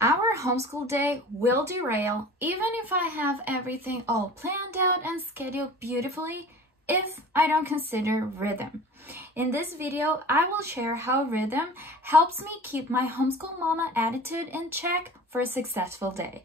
Our homeschool day will derail even if I have everything all planned out and scheduled beautifully if I don't consider rhythm. In this video, I will share how rhythm helps me keep my homeschool mama attitude in check for a successful day.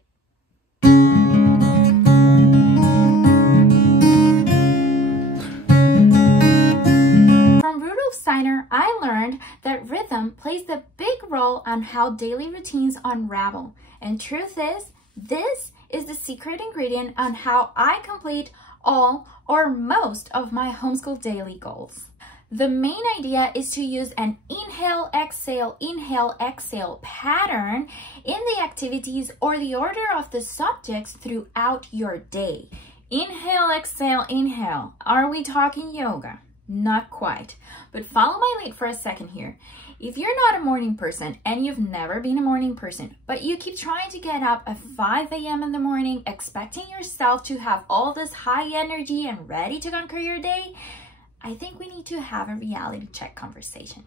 I learned that rhythm plays a big role on how daily routines unravel. And truth is, this is the secret ingredient on how I complete all or most of my homeschool daily goals. The main idea is to use an inhale, exhale pattern in the activities or the order of the subjects throughout your day. Inhale, exhale, inhale. Are we talking yoga? Not quite, but follow my lead for a second here. If you're not a morning person and you've never been a morning person, but you keep trying to get up at 5 a.m. in the morning, expecting yourself to have all this high energy and ready to conquer your day, I think we need to have a reality check conversation.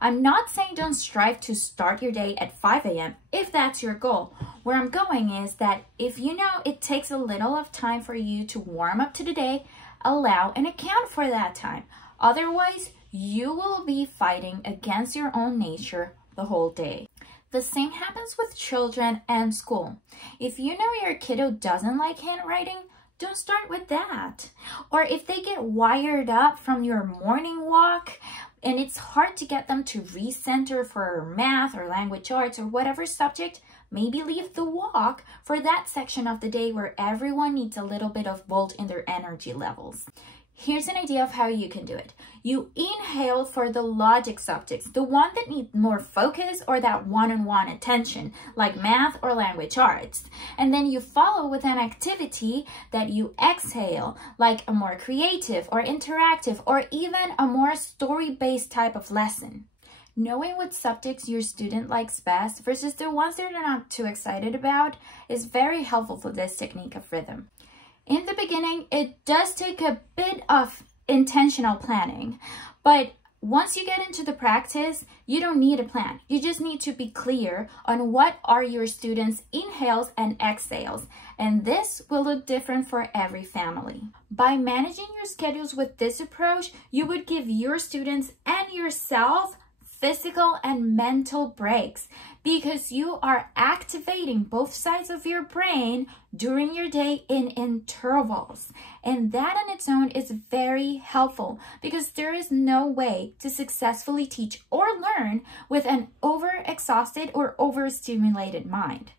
I'm not saying don't strive to start your day at 5 a.m. if that's your goal. Where I'm going is that if you know it takes a little of time for you to warm up to the day, allow and account for that time. Otherwise, you will be fighting against your own nature the whole day. The same happens with children and school. If you know your kiddo doesn't like handwriting, don't start with that. Or if they get wired up from your morning walk and it's hard to get them to recenter for math or language arts or whatever subject, maybe leave the walk for that section of the day where everyone needs a little bit of volt in their energy levels. Here's an idea of how you can do it. You inhale for the logic subjects, the one that needs more focus or that one-on-one attention, like math or language arts. And then you follow with an activity that you exhale, like a more creative or interactive or even a more story-based type of lesson. Knowing what subjects your student likes best versus the ones they're not too excited about is very helpful for this technique of rhythm. In the beginning, it does take a bit of intentional planning, but once you get into the practice, you don't need a plan. You just need to be clear on what are your students' inhales and exhales, and this will look different for every family. By managing your schedules with this approach, you would give your students and yourself physical and mental breaks because you are activating both sides of your brain during your day in intervals. And that on its own is very helpful because there is no way to successfully teach or learn with an overexhausted or overstimulated mind.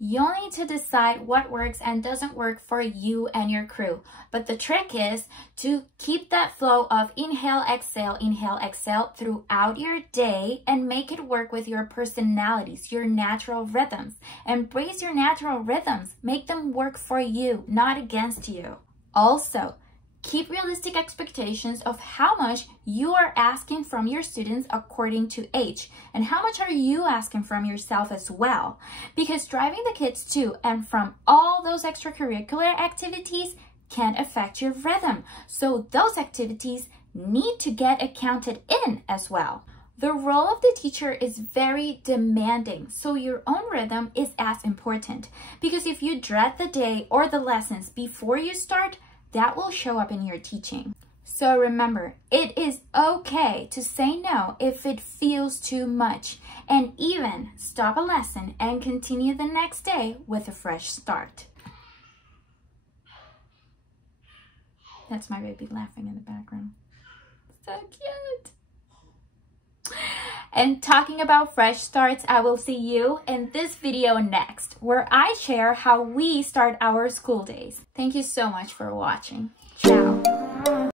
You'll need to decide what works and doesn't work for you and your crew. But the trick is to keep that flow of inhale, exhale throughout your day and make it work with your personalities, your natural rhythms. Embrace your natural rhythms. Make them work for you, not against you. Also, keep realistic expectations of how much you are asking from your students according to age, and how much are you asking from yourself as well. Because driving the kids to and from all those extracurricular activities can affect your rhythm. So those activities need to get accounted in as well. The role of the teacher is very demanding, so your own rhythm is as important. Because if you dread the day or the lessons before you start, that will show up in your teaching. So remember, it is okay to say no if it feels too much, and even stop a lesson and continue the next day with a fresh start. That's my baby laughing in the background. So cute. And talking about fresh starts, I will see you in this video next, where I share how we start our school days. Thank you so much for watching. Ciao.